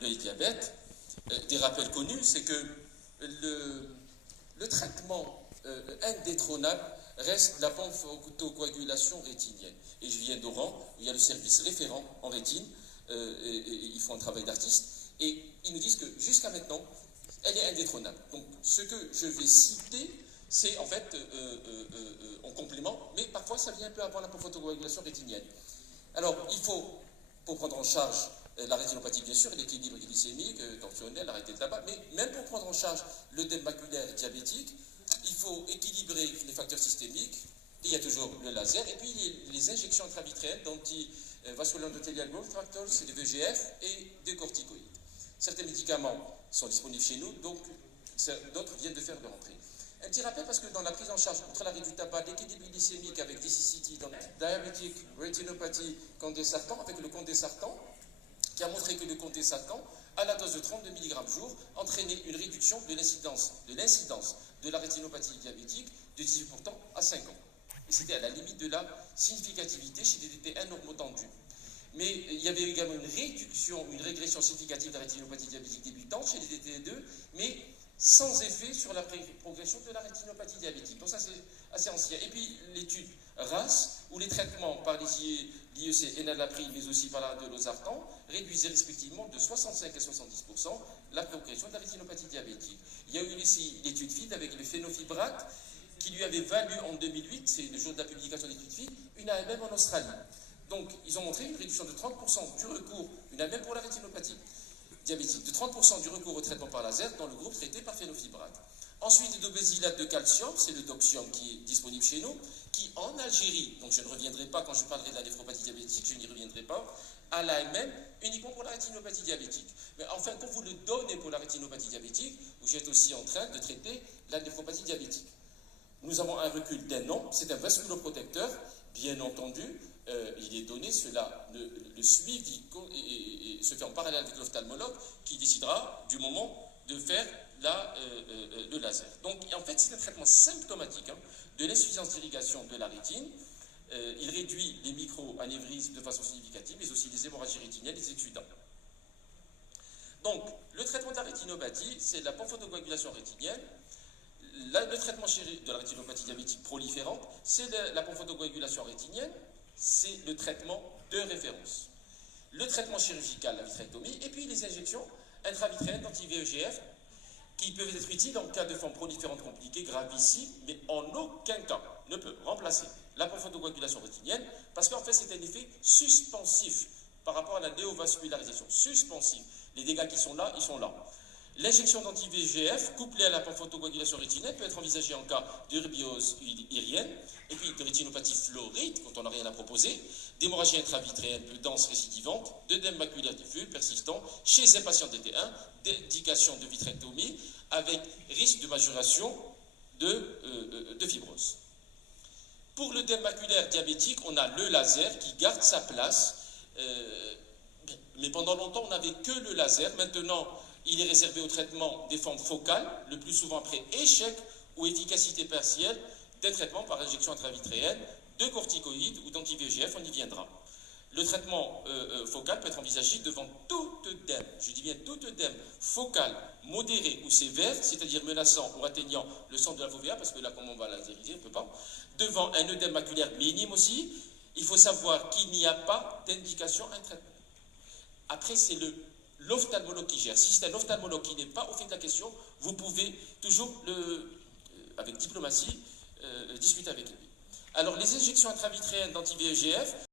l'œil diabète. Des rappels connus, c'est que le traitement indétrônable reste la photocoagulation rétinienne. Et je viens d'Oran, où il y a le service référent en rétine, et ils font un travail d'artiste, et ils nous disent que jusqu'à maintenant, elle est indétrônable. Donc ce que je vais citer, c'est en fait en complément, mais parfois ça vient un peu avant la photocoagulation rétinienne. Alors il faut, pour prendre en charge la rétinopathie, bien sûr, l'équilibre glycémique, tensionnel, arrêter de tabac, mais même pour prendre en charge l'œdème maculaire diabétique, il faut équilibrer les facteurs systémiques. Il y a toujours le laser, et puis les injections intravitréennes d'anti-vascular endothelial growth factors, c'est des VEGF et des corticoïdes. Certains médicaments sont disponibles chez nous, donc d'autres viennent de faire leur entrée. Un petit rappel, parce que dans la prise en charge contre l'arrêt du tabac, l'équilibre glycémique avec DCCT, dans Diabetic Retinopathy Condensartan, avec le condensartan, qui a montré que le condensartan, à la dose de 32 mg jour, entraînait une réduction de l'incidence de la rétinopathie diabétique de 18% à 5 ans. Et c'était à la limite de la significativité chez des DT1 normotendus. Mais il y avait également une régression significative de la rétinopathie diabétique débutante chez les DT2, mais sans effet sur la progression de la rétinopathie diabétique. Donc ça, c'est assez ancien. Et puis l'étude RAS, où les traitements par l'IEC enalapril, mais aussi par de losartan, réduisaient respectivement de 65 à 70% la progression de la rétinopathie diabétique. Il y a eu aussi l'étude FID avec le phénofibrate, qui lui avait valu en 2008, c'est le jour de la publication de l'étude FID, une AMM en Australie. Donc, ils ont montré une réduction de 30% du recours, une AMM pour la rétinopathie diabétique, de 30% du recours au traitement par laser dans le groupe traité par phénofibrate. Ensuite, l'obésilate de calcium, c'est le Doxium qui est disponible chez nous, qui en Algérie, donc je ne reviendrai pas quand je parlerai de la néphropathie diabétique, je n'y reviendrai pas, à l'AMM uniquement pour la rétinopathie diabétique. Mais enfin, quand vous le donnez pour la rétinopathie diabétique, vous êtes aussi en train de traiter la néphropathie diabétique. Nous avons un recul d'un an, c'est un vasculoprotecteur, bien entendu, il est donné, le suivi se fait en parallèle avec l'ophtalmologue qui décidera du moment de faire le laser. Donc en fait c'est un traitement symptomatique de l'insuffisance d'irrigation de la rétine. Il réduit les micro-anévrismes de façon significative, mais aussi les hémorragies rétiniennes, les exsudants. Donc le traitement de la rétinopathie, c'est la photocoagulation rétinienne. Le traitement de la rétinopathie diabétique proliférante, c'est la photocoagulation rétinienne, c'est le traitement de référence. Le traitement chirurgical, la vitrectomie, et puis les injections intravitréennes d'anti-VEGF qui peuvent être utiles en cas de forme proliférante compliquée, gravissime, mais en aucun cas ne peut remplacer la photocoagulation rétinienne, parce qu'en fait c'est un effet suspensif par rapport à la néovascularisation, suspensif. Les dégâts qui sont là, ils sont là. L'injection d'anti-VEGF couplée à la photocoagulation rétinienne peut être envisagée en cas d'urbiose irienne, et puis de rétinopathie floride, quand on n'a rien à proposer, d'hémorragie intravitréenne plus dense récidivante, d'œdème maculaire diffus persistant chez un patient DT1, d'indication de vitrectomie avec risque de majoration de fibrose. Pour l'œdème maculaire diabétique, on a le laser qui garde sa place, mais pendant longtemps on n'avait que le laser. Maintenant, il est réservé au traitement des formes focales, le plus souvent après échec ou efficacité partielle des traitements par injection intravitréenne de corticoïdes ou d'anti-VEGF, on y viendra. Le traitement focal peut être envisagé devant toute œdème, je dis bien toute œdème focale, modérée ou sévère, c'est-à-dire menaçant ou atteignant le centre de la fovea, parce que là, comment on va lasériser, on ne peut pas. Devant un œdème maculaire minime aussi, il faut savoir qu'il n'y a pas d'indication à un traitement. Après, c'est l'ophtalmologue qui gère. Si c'est un ophtalmologue qui n'est pas au fait de la question, vous pouvez toujours, avec diplomatie, discuter avec lui. Alors, les injections intravitréennes d'anti-VEGF,